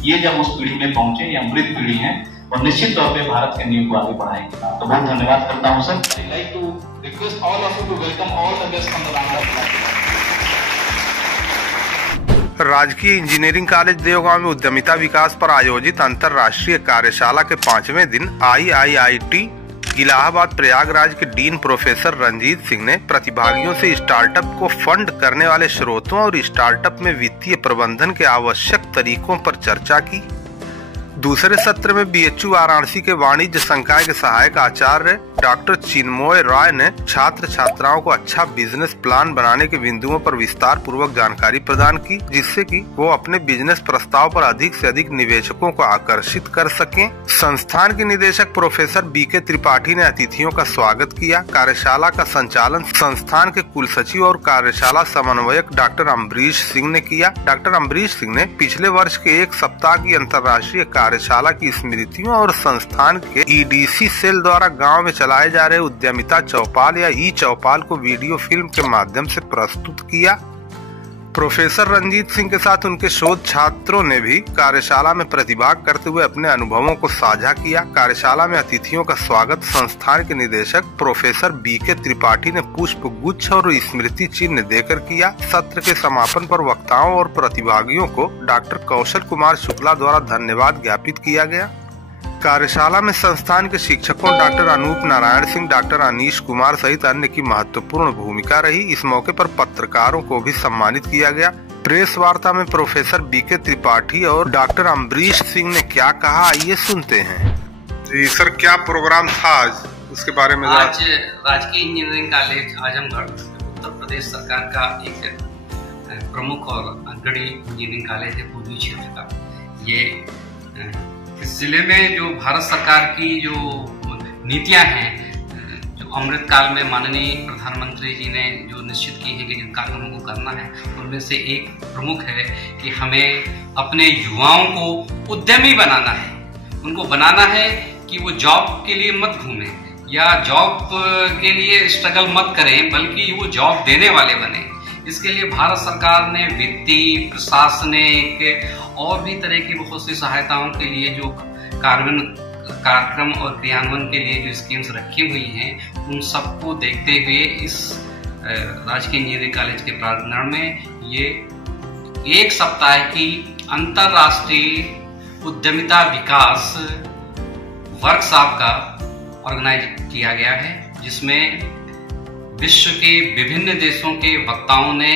ये जब उस पीढ़ी में पहुंचे, ये अमृत पीढ़ी है और निश्चित तौर पे भारत के नींव को आगे बढ़ाएंगे। तो बहुत धन्यवाद करता हूं sir. I like to request all of you to welcome all the guest from the Ramgarh. राजकीय इंजीनियरिंग कॉलेज देवगांव में उद्यमिता विकास पर आयोजित अंतर्राष्ट्रीय कार्यशाला के 5वें दिन IIIT इलाहाबाद प्रयागराज के डीन प्रोफेसर रंजीत सिंह ने प्रतिभागियों से स्टार्टअप को फंड करने वाले स्रोतों और स्टार्टअप में वित्तीय प्रबंधन के आवश्यक तरीकों पर चर्चा की। दूसरे सत्र में BHU वाराणसी के वाणिज्य संकाय के सहायक आचार्य डॉक्टर चिन्मय राय ने छात्र छात्राओं को अच्छा बिजनेस प्लान बनाने के बिंदुओं पर विस्तार पूर्वक जानकारी प्रदान की, जिससे कि वो अपने बिजनेस प्रस्ताव पर अधिक से अधिक निवेशकों को आकर्षित कर सकें। संस्थान के निदेशक प्रोफेसर BK त्रिपाठी ने अतिथियों का स्वागत किया। कार्यशाला का संचालन संस्थान के कुलसचिव और कार्यशाला समन्वयक डॉक्टर अम्बरीश सिंह ने किया। डॉक्टर अम्बरीश सिंह ने पिछले वर्ष के एक सप्ताह की अंतर्राष्ट्रीय कार्यशाला की स्मृतियों और संस्थान के EDC सेल द्वारा गाँव में चलाए जा रहे उद्यमिता चौपाल या ई-चौपाल को वीडियो फिल्म के माध्यम से प्रस्तुत किया। प्रोफेसर रंजीत सिंह के साथ उनके शोध छात्रों ने भी कार्यशाला में प्रतिभाग करते हुए अपने अनुभवों को साझा किया। कार्यशाला में अतिथियों का स्वागत संस्थान के निदेशक प्रोफेसर BK त्रिपाठी ने पुष्प गुच्छ और स्मृति चिन्ह देकर किया। सत्र के समापन पर वक्ताओं और प्रतिभागियों को डॉक्टर कौशल कुमार शुक्ला द्वारा धन्यवाद ज्ञापित किया गया। कार्यशाला में संस्थान के शिक्षकों डॉक्टर अनूप नारायण सिंह, डॉक्टर अनीश कुमार सहित अन्य की महत्वपूर्ण भूमिका रही। इस मौके पर पत्रकारों को भी सम्मानित किया गया। प्रेस वार्ता में प्रोफेसर BK त्रिपाठी और डॉक्टर अम्बरीश सिंह ने क्या कहा, आइए सुनते हैं। जी सर, क्या प्रोग्राम था आज, उसके बारे में? आज राजकीय इंजीनियरिंग कॉलेज आजमगढ़ उत्तर प्रदेश सरकार का एक प्रमुख और अग्रणी इंजीनियरिंग कॉलेज है पूर्वी क्षेत्र का। ये इस जिले में जो भारत सरकार की जो नीतियां हैं, जो अमृत काल में माननीय प्रधानमंत्री जी ने जो निश्चित की है कि जिन कार्यक्रमों को करना है, उनमें से एक प्रमुख है कि हमें अपने युवाओं को उद्यमी बनाना है। उनको बनाना है कि वो जॉब के लिए मत घूमें या जॉब के लिए स्ट्रगल मत करें, बल्कि वो जॉब देने वाले बने। इसके लिए भारत सरकार ने वित्तीय, प्रशासनिक और भी तरह की बहुत सी सहायताओं के लिए जो कार्यक्रम और क्रियान्वयन के लिए जो स्कीम्स रखी हुई हैं, उन सबको देखते हुए इस राजकीय इंजीनियरिंग कॉलेज के प्रांगण में ये एक सप्ताह की अंतर्राष्ट्रीय उद्यमिता विकास वर्कशॉप का ऑर्गेनाइज किया गया है, जिसमें विश्व के विभिन्न देशों के वक्ताओं ने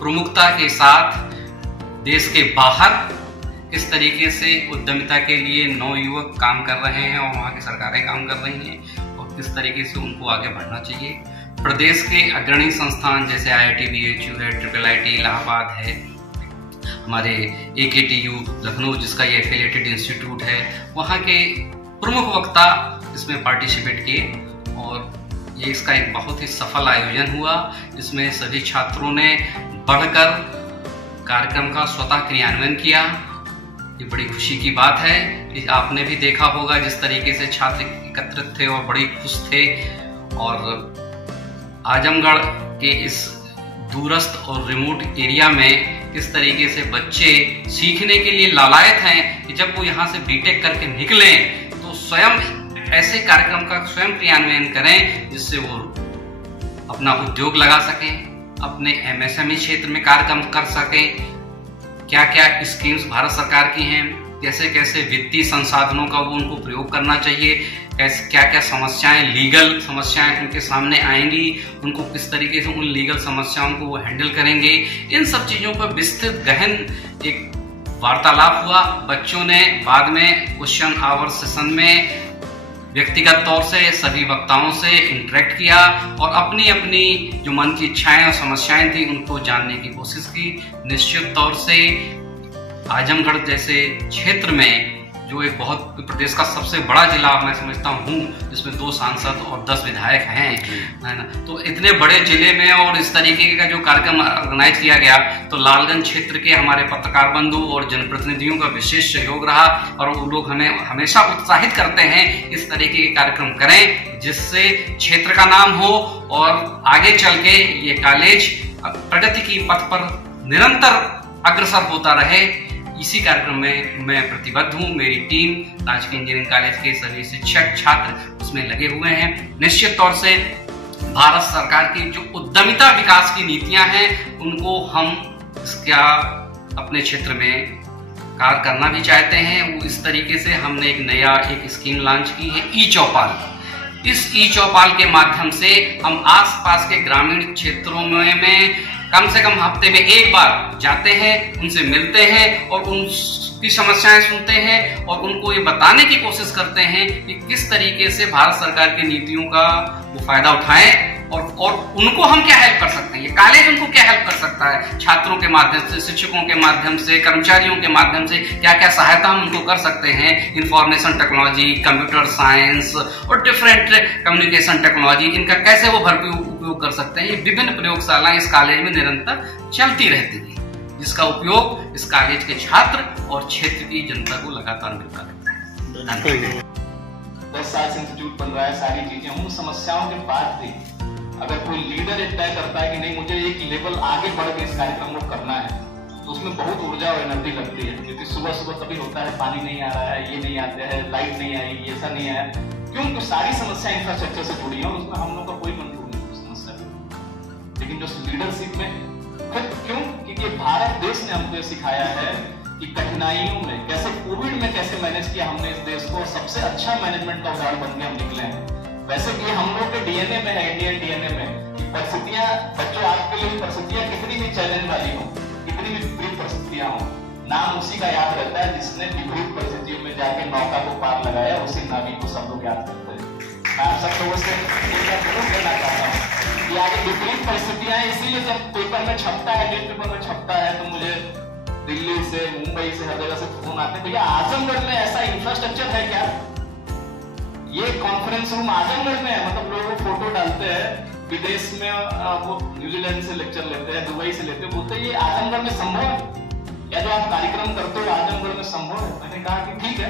प्रमुखता के साथ देश के बाहर किस तरीके से उद्यमिता के लिए नवयुवक काम कर रहे हैं और वहाँ की सरकारें काम कर रही हैं और किस तरीके से उनको आगे बढ़ना चाहिए। प्रदेश के अग्रणी संस्थान जैसे IIT BHU है, IIIT इलाहाबाद है, हमारे AKTU लखनऊ जिसका ये एफिलिएटेड इंस्टीट्यूट है, वहाँ के प्रमुख वक्ता इसमें पार्टिसिपेट किए और ये इसका एक बहुत ही सफल आयोजन हुआ। इसमें सभी छात्रों ने बढ़कर कार्यक्रम का स्वतः क्रियान्वयन किया। ये बड़ी खुशी की बात है कि आपने भी देखा होगा जिस तरीके से छात्र एकत्रित थे और बड़ी खुश थे। और आजमगढ़ के इस दूरस्थ और रिमोट एरिया में किस तरीके से बच्चे सीखने के लिए लालायत हैं कि जब वो यहाँ से बीटेक करके निकलें तो स्वयं ऐसे कार्यक्रम का स्वयं क्रियान्वयन करें जिससे वो अपना उद्योग लगा सकें, अपने MSME क्षेत्र में कार्यक्रम कर सकें। क्या क्या स्कीम्स भारत सरकार की हैं, कैसे कैसे वित्तीय संसाधनों का वो उनको प्रयोग करना चाहिए, कैसे क्या क्या समस्याएं, लीगल समस्याएं उनके सामने आएंगी, उनको किस तरीके से उन लीगल समस्याओं को वो हैंडल करेंगे। इन सब चीज़ों पर विस्तृत गहन एक वार्तालाप हुआ। बच्चों ने बाद में क्वेश्चन आवर सेशन में व्यक्तिगत तौर से सभी वक्ताओं से इंटरेक्ट किया और अपनी अपनी जो मन की इच्छाएं और समस्याएं थी उनको जानने की कोशिश की। निश्चित तौर से आजमगढ़ जैसे क्षेत्र में जो एक बहुत प्रदेश का सबसे बड़ा जिला मैं समझता हूँ, जिसमें 2 सांसद और 10 विधायक हैं, है ना, तो इतने बड़े जिले में और इस तरीके का जो कार्यक्रम ऑर्गेनाइज किया गया तो लालगंज क्षेत्र के हमारे पत्रकार बंधु और जनप्रतिनिधियों का विशेष सहयोग रहा और वो लोग हमें हमेशा उत्साहित करते हैं इस तरीके के कार्यक्रम करें जिससे क्षेत्र का नाम हो और आगे चल के ये कॉलेज प्रगति की पथ पर निरंतर अग्रसर होता रहे। इसी कार्यक्रम में मैं प्रतिबद्ध हूँ। मेरी टीम राजकीय इंजीनियरिंग कॉलेज के सभी शिक्षक छात्र उसमें लगे हुए हैं। निश्चित तौर से भारत सरकार की जो उद्यमिता विकास की नीतियां हैं उनको हम इसका अपने क्षेत्र में कार्य करना भी चाहते हैं। वो इस तरीके से हमने एक स्कीम लॉन्च की है, ई चौपाल। इस ई चौपाल के माध्यम से हम आसपास के ग्रामीण क्षेत्रों में कम से कम हफ्ते में एक बार जाते हैं, उनसे मिलते हैं और उनकी समस्याएं सुनते हैं और उनको ये बताने की कोशिश करते हैं कि किस तरीके से भारत सरकार की नीतियों का वो फायदा उठाएं और उनको हम क्या हेल्प कर सकते हैं, ये कॉलेज उनको क्या हेल्प कर सकता है, छात्रों के माध्यम से, शिक्षकों के माध्यम से, कर्मचारियों के माध्यम से क्या क्या सहायता हम उनको कर सकते हैं। इंफॉर्मेशन टेक्नोलॉजी, कंप्यूटर साइंस और डिफरेंट कम्युनिकेशन टेक्नोलॉजी, इनका कैसे वो भरपूर उपयोग कर सकते हैं। ये विभिन्न प्रयोगशालाएं इस कॉलेज में निरंतर चलती रहती है, जिसका उपयोग इस कॉलेज के छात्र और क्षेत्र की जनता को लगातार मिलता रहता है। 10 साल से इंस्टीट्यूट बन रहा है, सारी चीजें उन समस्याओं के बाद भी अगर कोई लीडर तय करता है कि नहीं मुझे एक लेवल आगे बढ़ के इस कार्यक्रम को करना है, तो उसमें बहुत ऊर्जा और एनर्जी लगती है। क्योंकि सुबह सुबह कभी होता है पानी नहीं आ रहा है, ये नहीं आते हैं, लाइट नहीं आई, ऐसा नहीं आया, क्यों? तो सारी समस्या इंफ्रास्ट्रक्चर से जुड़ी है और उसमें हम लोग का कोई कंट्रोल नहीं उस समस्या पे। लेकिन जो लीडरशिप में खुद क्यों, क्योंकि भारत देश ने हमको सिखाया है कि कठिनाइयों में कैसे, कोविड में कैसे मैनेज किया हमने इस देश को, सबसे अच्छा मैनेजमेंट का उदाहरण बन के हम निकले हैं। वैसे कि हम लोग के डीएनए में है, इंडियन डीएनए में परिस्थितियां, बच्चों आपके लिए परिस्थितियां कितनी भी चैलेंज वाली हो, कितनी भी विपरीत परिस्थितियां हो, नाम उसी का याद रहता है जिसने विपरीत परिस्थितियों में जाके नौका को पार लगाया, उसी नाविक को सब लोग याद करते हैं। मैं आप सब लोगों से जरूर कहना चाहता हूँ कि आगे विपरीत परिस्थितियां, इसीलिए जब पेपर में छपता है, न्यूज पेपर में छपता है, तो मुझे दिल्ली से, मुंबई से, हर जगह से फोन आते हैं, भैया आजमगढ़ में ऐसा इंफ्रास्ट्रक्चर है क्या? ये कॉन्फ्रेंस रूम आजमगढ़ में है। मतलब लोग फोटो डालते हैं, विदेश में वो न्यूजीलैंड से लेक्चर लेते हैं, दुबई से लेते हैं, बोलते हैं ये आजमगढ़ में संभव है, या जो आप कार्यक्रम करते हो आजमगढ़ में संभव है? मैंने कहा कि ठीक है,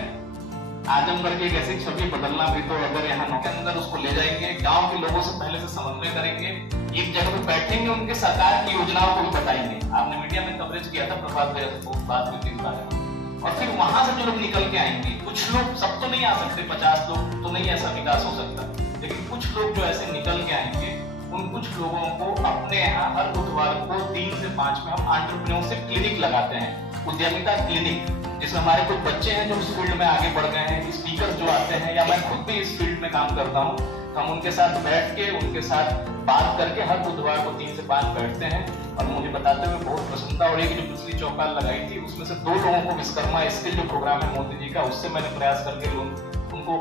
आजमगढ़ की एक ऐसी छवि बदलना भी, तो अगर यहाँ नौके अंदर उसको ले जाएंगे, गांव के लोगों से पहले से समन्वय करेंगे, एक जगह पे बैठेंगे, उनके सरकार की योजनाओं को भी बताएंगे। आपने मीडिया में कवरेज किया था, प्रभात भाई से बहुत बात हुई थी इस बारे में। और फिर वहां से जो लोग निकल के आएंगे, कुछ लोग, सब तो नहीं आ सकते, 50 लोग तो नहीं ऐसा विकास हो सकता, लेकिन कुछ लोग जो ऐसे निकल के आएंगे, उन कुछ लोगों को अपने यहाँ हर बुधवार को 3 से 5 में हम एंटरप्रेन्योरशिप क्लिनिक लगाते हैं, उद्यमिता क्लिनिक, जिसमें हमारे कुछ बच्चे हैं जो इस फील्ड में आगे बढ़ गए हैं, स्पीकर जो आते हैं, या मैं खुद भी इस फील्ड में काम करता हूँ, हम उनके साथ बैठ के, उनके साथ बात करके हर बुधवार को 3 से 5 बैठते हैं और मुझे बताते हुए बहुत प्रसन्नता। और एक जो पिछली चौपाल लगाई थी, उसमें से 2 लोगों को विश्वकर्मा स्किल जो प्रोग्राम है मोदी जी का, उससे मैंने प्रयास करके उनको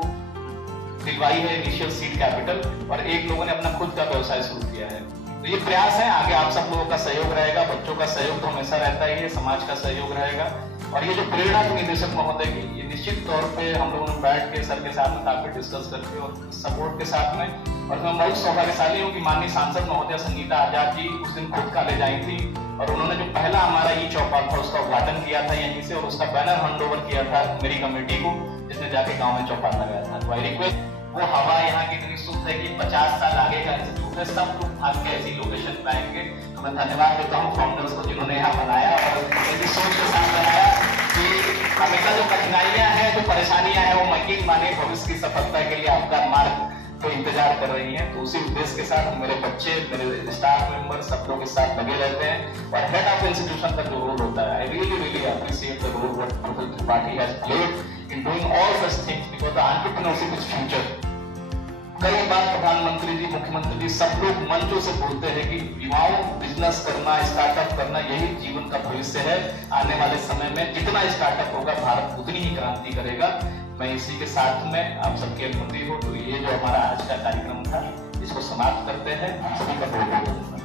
दिलवाई है इनिशियल सीड कैपिटल, और एक लोगों ने अपना खुद का व्यवसाय शुरू किया है। तो ये प्रयास है, आगे आप सब लोगों का सहयोग रहेगा, बच्चों का सहयोग तो हमेशा रहता ही है, समाज का सहयोग रहेगा। और ये जो प्रेरणा के निदेशक महोदय की, ये निश्चित तौर पे हम लोगों ने बैठ के सर के साथ में काफी डिस्कस करके और सपोर्ट के साथ में, और मैं बहुत सौभाग्यशाली हूँ कि माननीय सांसद महोदय संगीता आजाद जी उस दिन खुद कॉलेज आई थी और उन्होंने जो पहला हमारा ई चौपाल था उसका उद्घाटन किया था यहीं से, और उसका बैनर हैंड ओवर किया था मेरी कमेटी को, जिसने जाके गाँव में चौपाल लगाया था। तो आई रिक्वेस्ट, वो हवा यहाँ की इतनी शुद्ध है कि 50 साल आगे का इंस्टीट्यूट है, सब लोग भाग के ऐसी लोकेशन पे आएंगे। तो मैं धन्यवाद देता हूँ फाउंडर्स को जिन्होंने यहाँ बनाया और ऐसी सोच के साथ बनाया कि हमेशा जो कठिनाइयां हैं, जो परेशानियां हैं, वो यकीन मानिए भविष्य की सफलता के लिए आपका मार्ग तो इंतजार कर रही हैं। तो उसी उद्देश्य के साथ मेरे बच्चे, मेरे स्टाफ मेंबर, सब लोग इस साथ लगे रहते हैं। और हेड ऑफ इंस्टीट्यूशन का जो रोल होता है, I really appreciate the role what professor Tripathi has played in doing all such things because the entrepreneurship is future। कई बार प्रधानमंत्री जी, मुख्यमंत्री जी, सब लोग मंचों से बोलते हैं कि युवाओं बिजनेस करना, स्टार्टअप करना, यही जीवन का भविष्य है। आने वाले समय में जितना स्टार्टअप होगा, भारत उतनी ही क्रांति करेगा। मैं इसी के साथ में आप सबकी अनुमति हो तो ये जो हमारा आज का कार्यक्रम था, इसको समाप्त करते हैं। आप सभी का बहुत बहुत धन्यवाद।